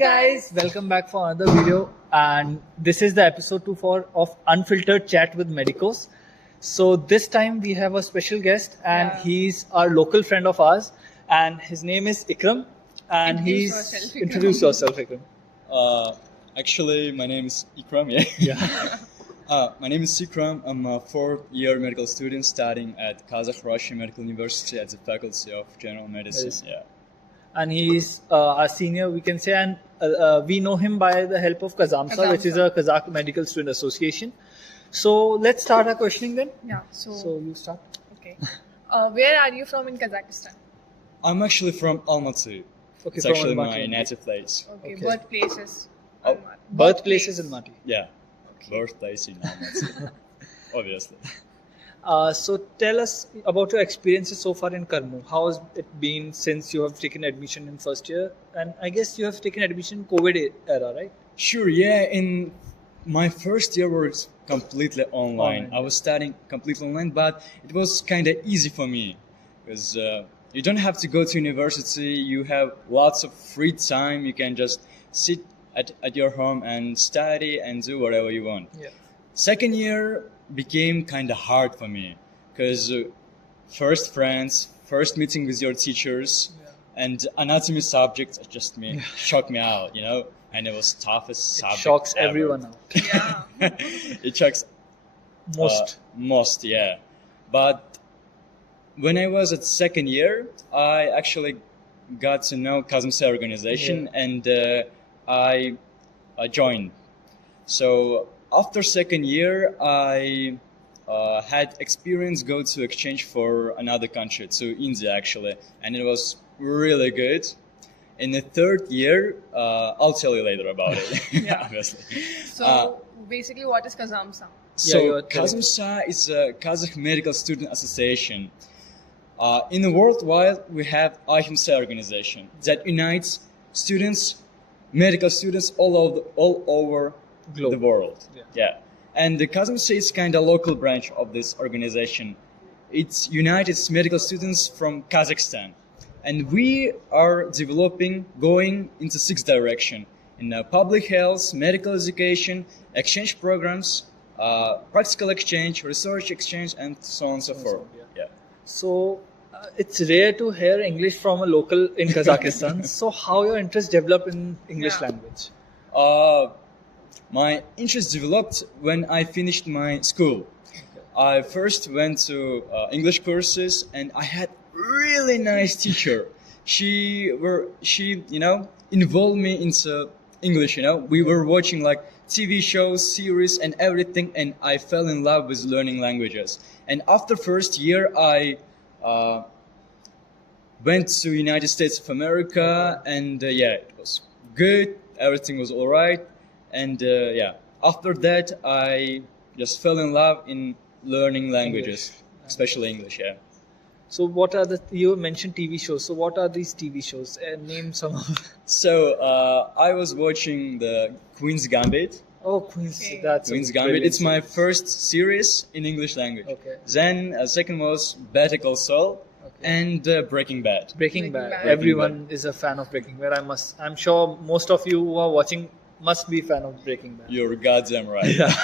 Guys, welcome back for another video, and this is the episode 2 of Unfiltered Chat with Medicos. So this time we have a special guest, and he's our local friend of ours, and his name is Ikram, and introduce yourself, Ikram. Actually, my name is Ikram. My name is Ikram. I'm a fourth-year medical student studying at Kazakh-Russian Medical University at the Faculty of General Medicine. And he's our senior, we can say, and we know him by the help of KazMSA, which is a Kazakh Medical Student Association. So let's start our questioning then. Yeah. So you start. Okay. Where are you from in Kazakhstan? I'm actually from Almaty. Okay, It's from actually Almaty. my native place. Okay. Okay. Birthplaces. Oh, Birthplaces in Mati. Yeah, Okay. birthplace in Almaty. Obviously. So tell us about your experiences so far in KRMU. How has it been since you have taken admission in first year? And I guess you have taken admission in COVID era, right? Sure, yeah. In my first year was completely online. Online. I was studying completely online, but it was kind of easy for me because you don't have to go to university. You have lots of free time. You can just sit at your home and study and do whatever you want. Yeah. Second year became kind of hard for me because first friends, first meeting with your teachers, and anatomy subjects just shocked me out, and it was toughest subject. Shocks ever. everyone out. Yeah. It shocks most, yeah. But when I was at second year, I actually got to know KazMSA organization, and I joined. So after second year, I had experience go to exchange for another country, to India actually, and it was really good. In the third year, I'll tell you later about it. Yeah. Obviously. So basically, what is KazMSA? So you are telling. KazMSA is a Kazakh Medical Student Association. In the worldwide, we have ARYAZRYM organization that unites students, medical students all over Globe. the world. Yeah. And the KazMSA is kind of local branch of this organization. It unites medical students from Kazakhstan. And we are developing, going into 6 direction in public health, medical education, exchange programs, practical exchange, research exchange, and so on and so forth. Yeah. So it's rare to hear English from a local in Kazakhstan. So how your interest developed in English Yeah. language? My interest developed when I finished my school. I first went to English courses, and I had really nice teacher. She involved me into English. We were watching like TV shows, series, and everything, and I fell in love with learning languages. And after first year, I went to United States of America, and it was good. Everything was all right. And after that, I just fell in love in learning languages, especially English. Yeah. So what are you mentioned TV shows? So what are these TV shows? Name some of them. So I was watching the Queen's Gambit. Oh, Queen's. Okay. That's Queen's a Gambit. brilliant It's my series. first series in English language. Okay. Then second was Better Call Saul Okay. and Breaking Bad. Breaking Breaking Bad. Bad. Everyone is a fan of Breaking Bad. I'm sure most of you who are watching must be fan of Breaking Bad. You're goddamn right. Yeah.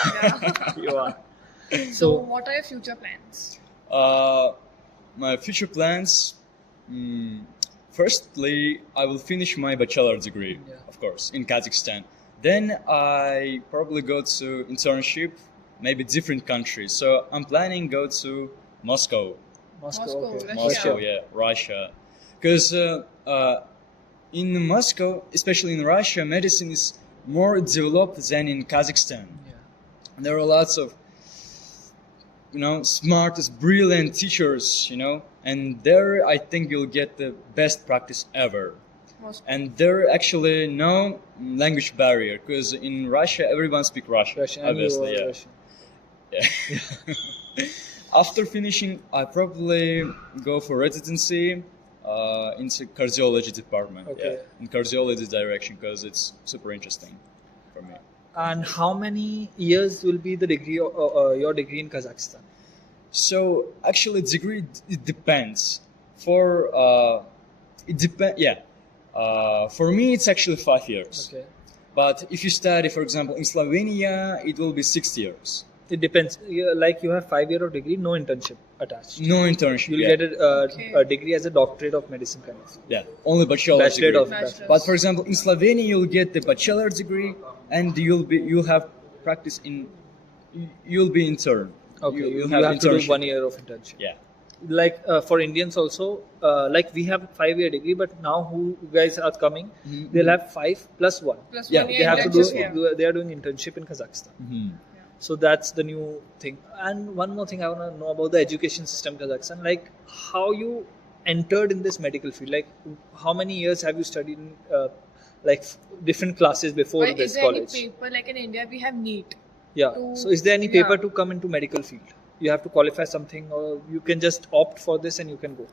You are. So, So what are your future plans? My future plans. Firstly, I will finish my bachelor degree, of course, in Kazakhstan. Then I probably go to internship, maybe different countries. So I'm planning go to Moscow. Moscow, Okay. Russia. Moscow, Russia. Because in Moscow, especially in Russia, medicine is more developed than in Kazakhstan. There are lots of, smartest, brilliant teachers, and there I think you'll get the best practice ever. Moscow. And there actually no language barrier, because in Russia everyone speaks Russian, Russian. and you obviously, are yeah. Russian. Yeah. After finishing, I probably go for residency into cardiology department. Okay. In cardiology direction, because it's super interesting for me. And how many years will be the degree, your degree in Kazakhstan? So actually, degree it depends. It depends. Yeah, For me, it's actually 5 years. Okay. But if you study, for example, in Slovenia, it will be 6 years. It depends. Like you have 5 year of degree, no internship attached. No internship. You'll yeah. get Okay. a degree as a doctorate of medicine kind of. Yeah, only bachelor's Bachelor degree. of Bachelor's. But for example, in Slovenia, you'll get the bachelor's degree, and you'll have practice in. You'll be intern. Okay, You'll you have to do internship. 1 year of internship. Yeah. Like for Indians also, like we have 5 year degree, but now who guys are coming, they'll have 5 plus 1. Plus Yeah, 1 year They have to internship, yeah. they are doing internship in Kazakhstan. Mhm. So that's the new thing. And one more thing I want to know about the education system in Kazakhstan, like how you entered in this medical field. Like how many years have you studied in different classes before Or this is there college? any paper like in India we have NEET? Yeah. to- So is there any paper yeah. to come into medical field? You have to qualify something, or you can just opt for this and you can go.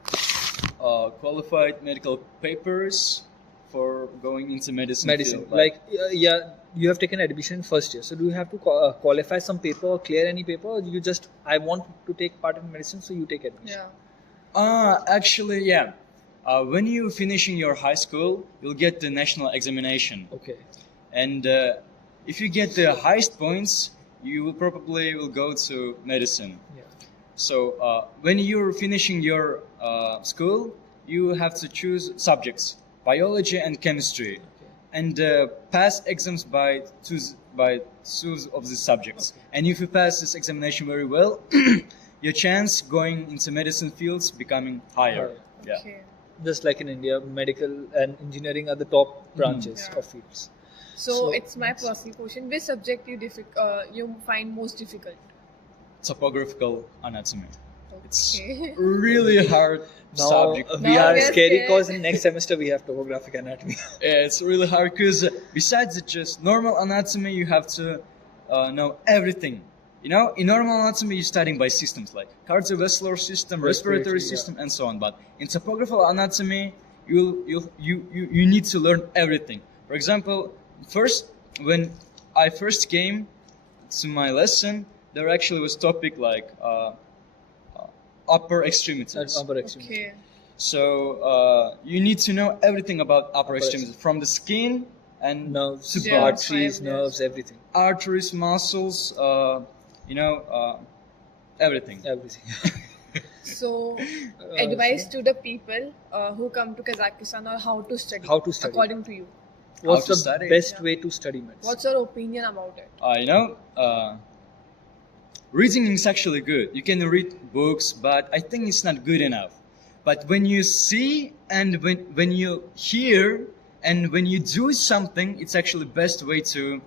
Qualified medical papers for going into medicine. Medicine, field, like you have taken admission in first year. So do you have to qualify some paper or clear any paper, or you just I want to take part in medicine, so you take admission? Yeah. Actually, yeah. When you finishing your high school, you'll get the national examination, Okay. and if you get the highest points, you will probably will go to medicine. Yeah. So when you're finishing your school, you have to choose subjects: biology and chemistry, Okay. and pass exams by two of these subjects. And if you pass this examination very well, your chance going into medicine fields becoming higher. Higher. Yeah. Okay. Just like in India, medical and engineering are the top branches Yeah. of fields. So, So, it's my personal question. Which subject you find most difficult? Topographical anatomy. It's Okay. really hard Now subject. we Now are we are scary scared. because in next semester we have topographic anatomy. Yeah, it's really hard because besides just normal anatomy, you have to know everything. You know, in normal anatomy, you're studying by systems like cardiovascular system, respiratory yeah. system, and so on. But in topographical anatomy, you need to learn everything. For example, when I first came to my lesson, there actually was topic like upper extremities. That's upper extremity. Okay. So you need to know everything about upper Upper extremities, from the skin and Nerves, to Yeah, parts, arteries, five nerves, everything. arteries, muscles, everything. Everything. So, advice to the people who come to Kazakhstan or how to study. How to study. According to you. What's to the study? best Yeah. way to study medicine? What's your opinion about it? Reading is actually good. You can read books, but I think it's not good enough. But when you see and when you hear and when you do something, it's actually best way to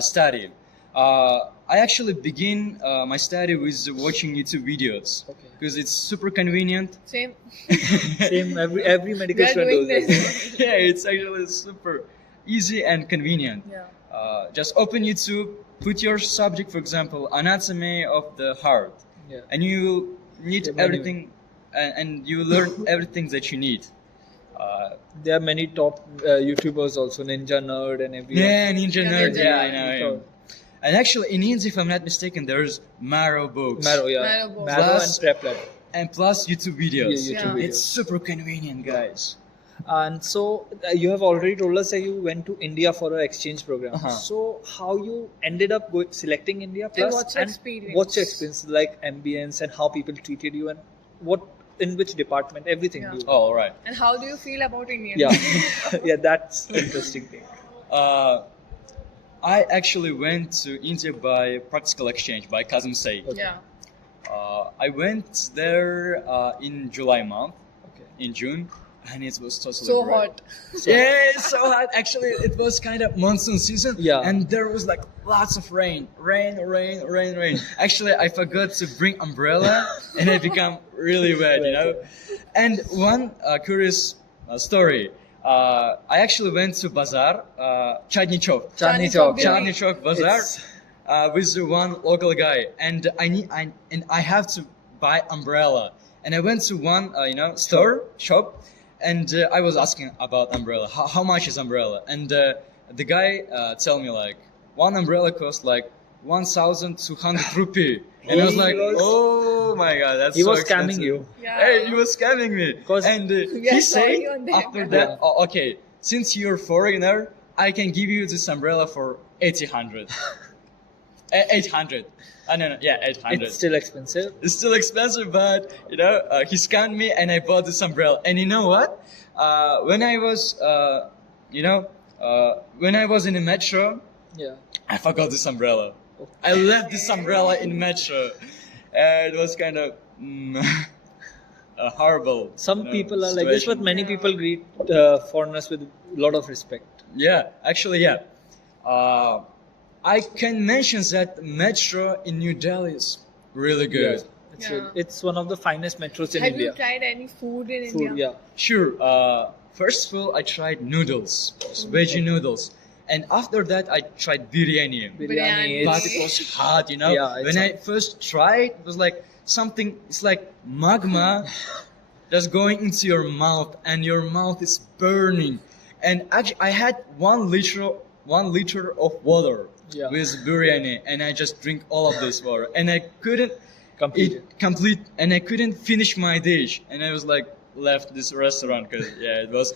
study. I actually begin my study with watching YouTube videos Okay. because it's super convenient. Same. Same. Every medical We are student doing does this. that. Yeah, it's actually super easy and convenient. Yeah. Just open YouTube, put your subject, for example, anatomy of the heart, Yeah. and you need Yeah, many- everything, and you learn everything that you need. There are many top YouTubers also, Ninja Nerd and everyone. Yeah, Ninja Yeah, Nerd, Ninja yeah, I Nerd. know him. And actually, in India, if I'm not mistaken, there's Marrow books. Marrow, yeah. Marrow books. Marrow Plus- and Prep Lab. And plus YouTube videos. Yeah, YouTube Yeah. videos. It's super convenient, guys. And so you have already told us that you went to India for an exchange program. Uh-huh. So how you ended up selecting India? Plus, what's your experience? What's your experience like ambience and how people treated you and what in which department? Everything. Yeah. You, Oh, all right. And how do you feel about Indian? yeah, yeah. That's interesting thing. I actually went to India by practical exchange, by KazMSA. Okay. Yeah. I went there in July month, Okay. in June, and it was totally So great. hot. Yeah, it's so hot. Actually, it was kind of monsoon season. Yeah. And there was like lots of rain. Actually, I forgot to bring umbrella, and I become really wet, you know. And one curious story. I actually went to bazaar, Chandni Chowk. Chandni Chowk, Chowk. yeah. Chandni Chowk bazaar. It's- With one local guy, and I have to buy umbrella, and I went to one shop, and I was asking about umbrella. How much is umbrella? And the guy tell me like one umbrella costs like 1,200 rupee, and I was like, oh my god, that's He so was scamming expensive. you. Yeah. He was scamming me. 'Cause and We are he sorry said on that. after that, Yeah. oh, okay, since you're foreigner, I can give you this umbrella for 800. 800. No, yeah, 800. It's still expensive. It's still expensive, but you know, he scanned me and I bought this umbrella. And you know what? When I was, when I was in the metro, Yeah. I forgot this umbrella. I left this umbrella in metro. It was kind of a horrible. Some people are like this, but situation. many people greet foreigners with a lot of respect. Yeah, actually, yeah. I can mention that metro in New Delhi is really good. Yeah. It's one of the finest metros in Have India. you tried any food in Food, India? yeah. Sure. First of all, I tried noodles, veggie noodles, and after that, I tried biryani. Biryani. But It's, it was hot, you know. Yeah, it's when I hot. first tried, it was like something. It's like magma just going into your mouth, and your mouth is burning. And actually, I had 1 liter of water Yeah. with biryani, and I just drink all of this water, and I couldn't Complete. and I couldn't finish my dish, and I was like left this restaurant because it was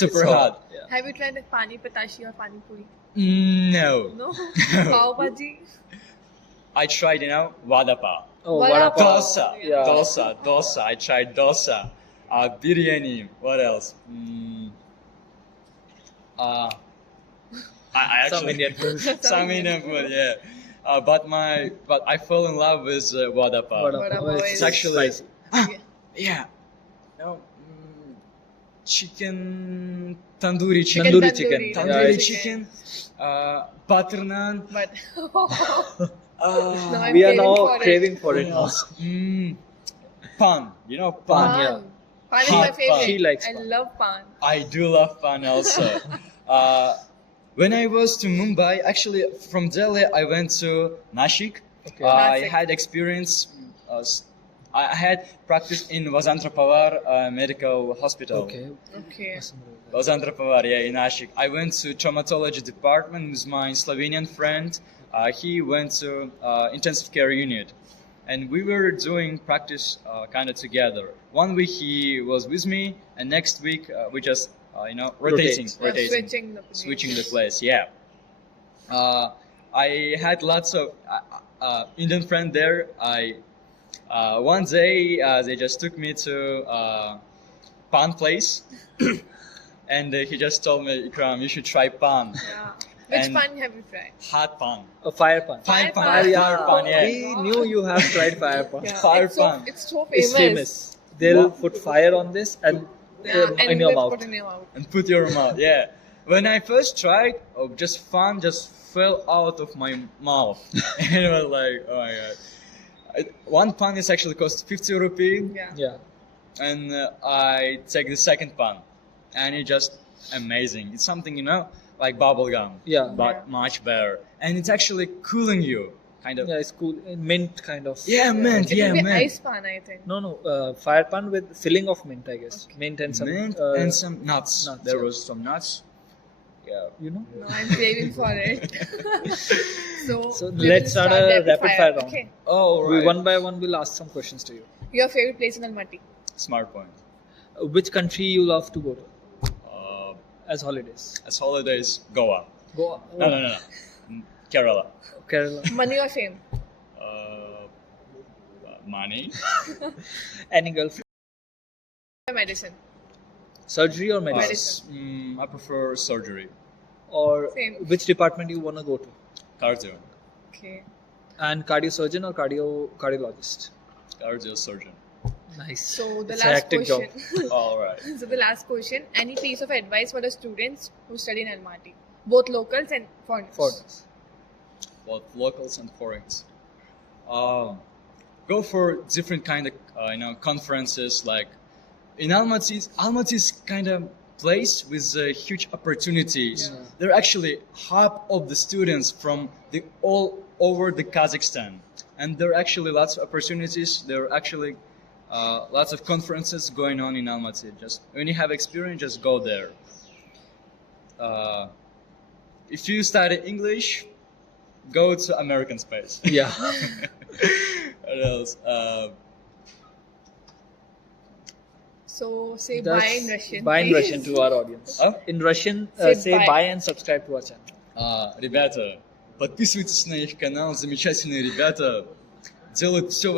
super hot. Yeah. Have you tried like pani patashi or pani puri? No. No. Pav bhaji. I tried, vada pav. Oh, Vada vada pav. Dosa. Yeah. Dosa. I tried dosa. Biryani. What else? I Some actually Indian food. some Indian food, yeah. But I fell in love with vada pav. Vada Vada pav. pav It's is actually- spicy. Yeah. No. Chicken, tandoori chicken. Tandoori Tandoori. chicken. Yeah, Tandoori it's chicken. Butter naan. But Uh, No, I'm We are craving now for it. craving for it now. pan. You know pan. Pan, yeah. Pan is Hot my pan. favorite. She likes I pan. love pan. I do love pan also. When I was to Mumbai, actually from Delhi, I went to Nashik. Okay. I Nashik. had experience. I had practice in Vasantra Pawar Medical Hospital. Okay. Okay. Vasantra Pawar, yeah, in Nashik. I went to traumatology department with my Slovenian friend. He went to intensive care unit, and we were doing practice kind of together. 1 week he was with me, and next week we just rotating. Switching the place. Yeah. I had lots of Indian friend there. One day they just took me to pan place, and he just told me, Ikram, you should try pan. Yeah. Which And- pan have you tried? Hot pan. A fire pan. Fire pan. Fire Fire pan, yeah. We knew you have tried fire pan. Yeah. Fire it's so, pan. It's so It's famous. famous. They'll put fire on this and Yeah, and in your you mouth. put in your mouth. And put your mouth, yeah. When I first tried, just fun just fell out of my mouth. And it was like, oh my god. 1 pan is actually cost 50 rupee. Yeah. Yeah. And I take the second pan, and it's just amazing. It's something like bubble gum, Yeah. but much better, and it's actually cooling you, kind of. Yeah, it's cool. Mint kind of. Yeah, mint. It Yeah, will be mint. ice pan, I think. No. Fire pan with filling of mint, I guess. Okay. Mint and some. Mint and some nuts. nuts, There yeah. was some nuts. Yeah. You know. No, I'm craving for it. So let's will start a rapid fire round. Okay. Oh, We right. one by one will ask some questions to you. Your favorite place in Almaty? Smart point. Which country you love to go to as holidays? As holidays, Goa. Goa. No. Kerala. Kerala. Money or fame? Money. Any girlfriend? Medicine. Surgery or medicine? Medicine. I prefer surgery. Or Same. which department you wanna go to? Cardio. Okay. And cardiosurgeon or cardiologist? Cardio surgeon. Nice. So the It's a last hectic job. question. All right. So the last question. Any piece of advice for the students who study in Almaty? Both locals and foreigners. Foreigners. Both locals and foreigners. Go for different kind of conferences. Like in Almaty is kind of place with huge opportunities. Yeah. They're actually hub of the students from the all over the Kazakhstan, and there are actually lots of opportunities. There are actually lots of conferences going on in Almaty. Just when you have experience, just go there. If you study English, go to American space. Yeah. What else? So say That's- bye in Russian. Bye in please. Russian to our audience. Huh? In Russian, Say say bye. bye and subscribe to our channel. Ребята, подписывайтесь на их канал, замечательные ребята, делают все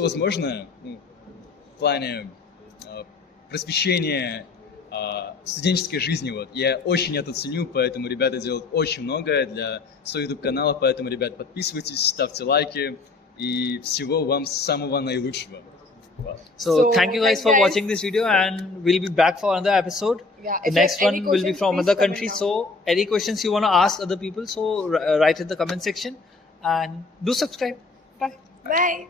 возможное в плане просвещения студенческой жизни. Вот. Я очень это ценю, поэтому ребята делают очень многое для своего YouTube-канала, поэтому, ребят, подписывайтесь, ставьте лайки и всего вам самого наилучшего. So thank you guys thanks, for guys. watching this video, and we'll be back for another episode. Yeah, The if you next have any one will be questions, from please other comment countries. down. So any questions you want to ask other people, so write in the comment section and do subscribe. Bye. Bye.